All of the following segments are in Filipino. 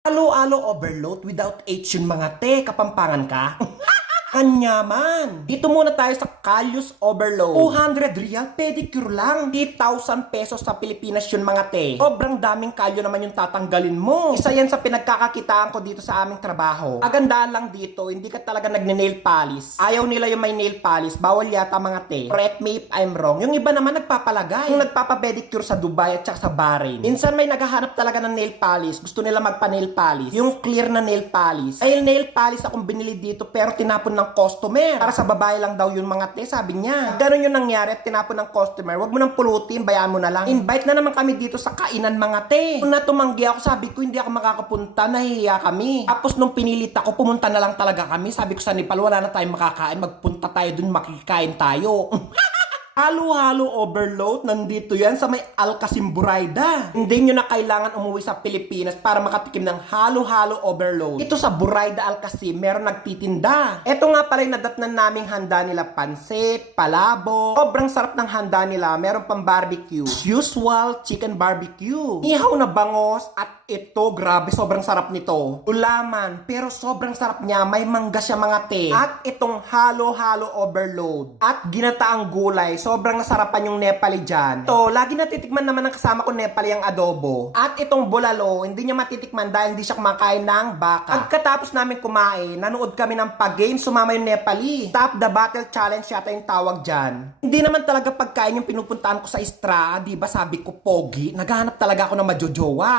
Alo-alo overload without H yun mga te, kapampangan ka? Kanyaman! Dito muna tayo sa Calyus Overload. 200 real, pedicure lang. 8,000 pesos sa Pilipinas yun mga te. Sobrang daming kalyo naman yung tatanggalin mo. Isa yan sa pinagkakakitaan ko dito sa aming trabaho. Agandaan lang dito, hindi ka talaga nagne-nail polish. Ayaw nila yung may nail polish, bawal yata mga te. Correct me if I'm wrong. Yung iba naman nagpapalagay. Yung nagpapapedicure sa Dubai at saka sa Bahrain. Minsan may naghahanap talaga ng nail polish. Gusto nila magpa-nail polish. Yung clear na nail polish. Ay, nail polish akong binili dito pero tinapon ng customer. Para sa babae lang daw yun mga te, sabi niya. Ganun yung nangyari at tinapon ng customer. Wag mo nang pulutin, bayaan mo na lang. Invite na naman kami dito sa kainan mga te. Kung natumanggi ako, sabi ko hindi ako makakapunta, nahihiya kami. Tapos nung pinilit ako, pumunta na lang talaga kami. Sabi ko sa Nepal, wala na tayong makakain. Magpunta tayo dun, makikain tayo. Halo-halo overload, nandito yan sa may Alcacim Buraida. Hindi nyo na kailangan umuwi sa Pilipinas para makatikim ng halo-halo overload. Ito sa Buraida Alcacim, meron nagtitinda. Ito nga pala yung nadatnan naming handa nila, pansit, palabo. Sobrang sarap ng handa nila, meron pang barbecue. Usual chicken barbecue. Ihaw na bangos at ito, grabe, sobrang sarap nito. Ulaman, pero sobrang sarap niya, may mangga siya mga te. At itong halo-halo overload. At ginataang gulay, sobrang nasarapan yung Nepali dyan. Ito, lagi natitikman naman ng kasama ko Nepali ang adobo. At itong bulalo, hindi niya matitikman dahil hindi siya kumakain ng baka. Pagkatapos namin kumain, nanood kami ng pag-game, sumama yung Nepali. Stop the battle challenge yata yung tawag dyan. Hindi naman talaga pagkain yung pinupuntaan ko sa Istra, di ba sabi ko pogi, naghahanap talaga ako ng majojowa.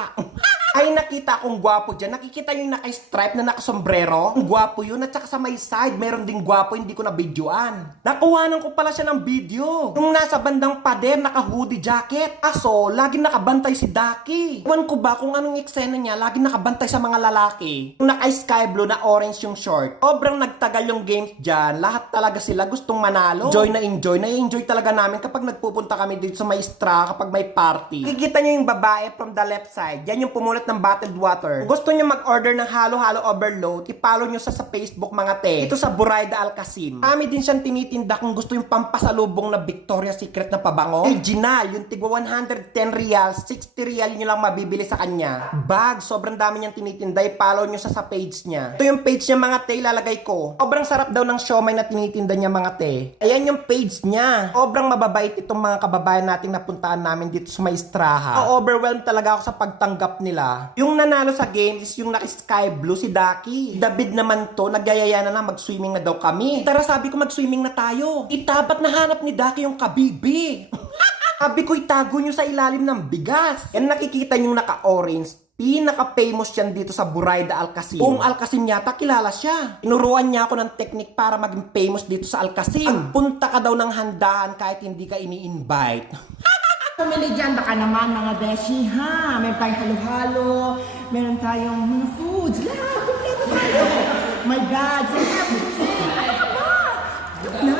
Ay, nakita akong gwapo dyan. Nakikita yung naka-stripe na nakasombrero. Ang gwapo yun. At saka sa may side, meron ding gwapo, hindi ko na videoan. Nakuhanan ko pala siya ng video. Yung nasa bandang pader, naka-hoodie jacket. Aso, laging nakabantay si Daki. Iwan ko ba kung anong eksena niya, laging nakabantay sa mga lalaki. Yung naka-sky blue na orange yung short. Sobrang nagtagal yung games dyan. Lahat talaga sila gustong manalo. Enjoy na enjoy. Na-enjoy talaga namin kapag nagpupunta kami dito sa may Istra, kapag may party. Kikita nyo yung babae from the left side. Yan yung pumulat ng bottled water. Kung gusto nyo mag-order ng halo-halo overload, i-follow nyo sa Facebook mga te. Ito sa Buraida Alcacim. Kami din siyang tinitinda kung gusto yung pampasalubong na Victoria's Secret na pabango. Original, yung tigwa 110 real, 60 real nyo lang mabibili sa kanya. Bag, sobrang dami niyang tinitinda. I-follow nyo sa page niya. Ito yung page niya mga te, ilalagay ko. Sobrang sarap daw ng siomay na tinitinda niya mga te. Ayan yung page niya. Sobrang mababait itong mga kababayan nating napuntaan namin dito sa Maestraha. Overwhelmed talaga ako sa pagtanggap nila. Yung nanalo sa game is yung naka-sky blue si Daki. David naman to, nagyayaya na mag-swimming na daw kami. Tara, sabi ko mag-swimming na tayo. Itapat na hanap ni Daki yung kabibi. Sabi ko itago nyo sa ilalim ng bigas. Yan nakikita nyo naka-orange. Pinaka-famous yan dito sa Buraida Alcacim. Kung Alcacim yata, kilala siya. Inuruan niya ako ng technique para maging famous dito sa Alcacim. At punta ka daw ng handaan kahit hindi ka ini-invite. Pumili dyan, baka naman mga beshi, ha? Meron tayong halo-halo, meron tayong mga foods, lahat, kompleto tayo. My God,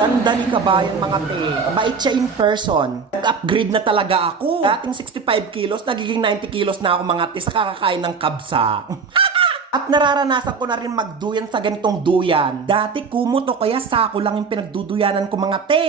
Tanda ni kabayan mga te. Mabait siya in person. Nag-upgrade na talaga ako. Dating 65 kilos, nagiging 90 kilos na ako mga te sa kakakain ng kabsa. At nararanasan ko na rin magduyan sa ganitong duyan. Dati kumot o kaya sako lang yung pinagduduyanan ko mga te.